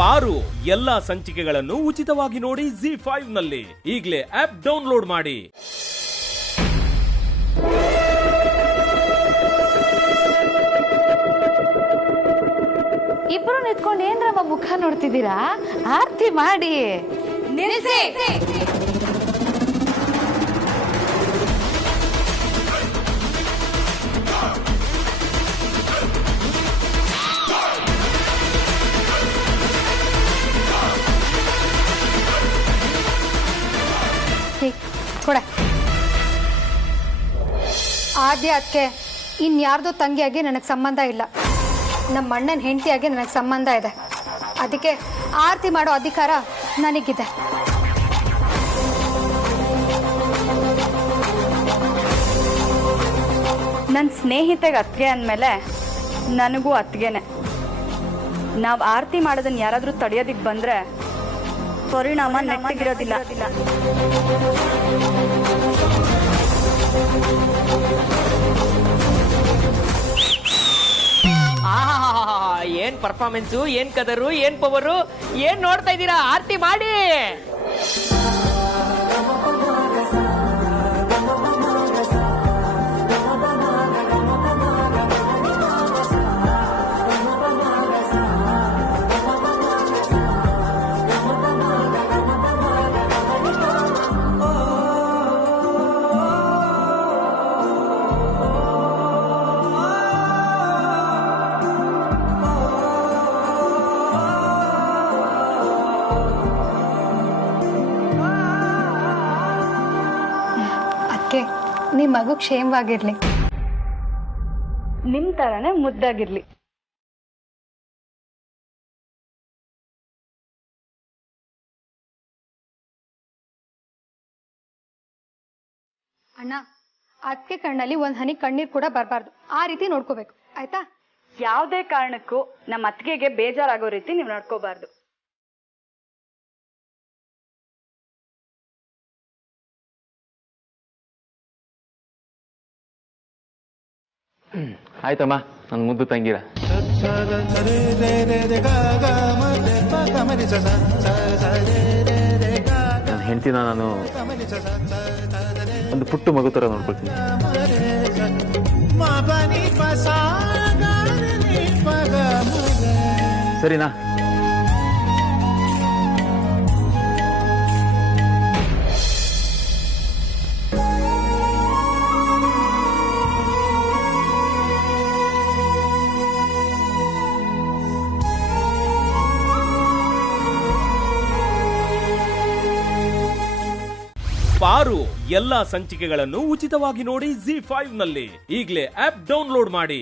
ಪಾರು ಎಲ್ಲಾ ಸಂಚಿಕೆಗಳನ್ನು ಉಚಿತವಾಗಿ ನೋಡಿ ZEE5 ನಲ್ಲಿ. ಈಗಲೇ ಆಪ್ ಡೌನ್ಲೋಡ್ ಮಾಡಿ. ಇಬ್ರು ನಿಂತ್ಕೊಂಡು ಏನ್ರಮ್ಮ ಮುಖ ನೋಡ್ತಿದ್ದೀರಾ? ಆರತಿ ಮಾಡಿ. ನಿಲ್ಸಿ. ಕೊಡೆ. ಆದ್ಯ ಅದಕ್ಕೆ ಇನ್ಯಾರ್ದೋ ತಂಗಿಯಾಗಿ ನನಗೆ ಸಂಬಂಧ ಇಲ್ಲ. ನಮ್ಮ ಅಣ್ಣನ ಹೆಂಡತಿಯಾಗಿ ನನಗೆ ಸಂಬಂಧ ಇದೆ. ಅದಕ್ಕೆ ಆರತಿ ಮಾಡೋ ಅಧಿಕಾರ ನನಗಿದೆ. ನನ್ನ ಸ್ನೇಹಿತೆಗೆ ಅತ್ತಿಗೆ ಅಂದಮೇಲೆ ನನಗೂ ಅತ್ತಿಗೆನೆ. ನಾವು ಆರತಿ ಮಾಡೋದನ್ನ ಯಾರಾದರೂ ತಡೆಯೋದಿಕ್ಕೆ ಬಂದರೆ ಪರಿಣಾಮ ನೆಟ್ಟಗಿರೋದಿಲ್ಲ. ಏನ್ ಪರ್ಫಾರ್ಮೆನ್ಸು, ಏನ್ ಕದರು, ಏನ್ ಪವರು, ಏನ್ ನೋಡ್ತಾ ಇದ್ದೀರಾ? ಆರತಿ ಮಾಡಿ. ನಿಮ್ಮ ಮಗು ಕ್ಷೇಮವಾಗಿರ್ಲಿ. ನಿಮ್ ತರನೇ ಮುದ್ದಾಗಿರ್ಲಿ. ಅಣ್ಣ, ಅದಕ್ಕೆ ಕಣ್ಣಲ್ಲಿ ಒಂದ್ ಹನಿ ಕಣ್ಣೀರ್ ಕೂಡ ಬರಬಾರ್ದು. ಆ ರೀತಿ ನೋಡ್ಕೋಬೇಕು, ಆಯ್ತಾ? ಯಾವುದೇ ಕಾರಣಕ್ಕೂ ನಮ್ಮ ಅತ್ತಿಗೆಗೆ ಬೇಜಾರಾಗೋ ರೀತಿ ನೀವು ನಡ್ಕೋಬಾರ್ದು. ಆಯ್ತಮ್ಮ, ನನ್ನ ಮುದ್ದು ತಂಗಿರ. ನನ್ನ ಹೆಂಡತಿನ ನಾನು ಒಂದು ಪುಟ್ಟ ಮಗು ತರ ನೋಡ್ಕೊಳ್ತೀನಿ. ಸರಿನಾ? ಪಾರು ಎಲ್ಲಾ ಸಂಚಿಕೆಗಳನ್ನು ಉಚಿತವಾಗಿ ನೋಡಿ ZEE5 ನಲ್ಲಿ. ಈಗಲೇ ಆಪ್ ಡೌನ್ಲೋಡ್ ಮಾಡಿ.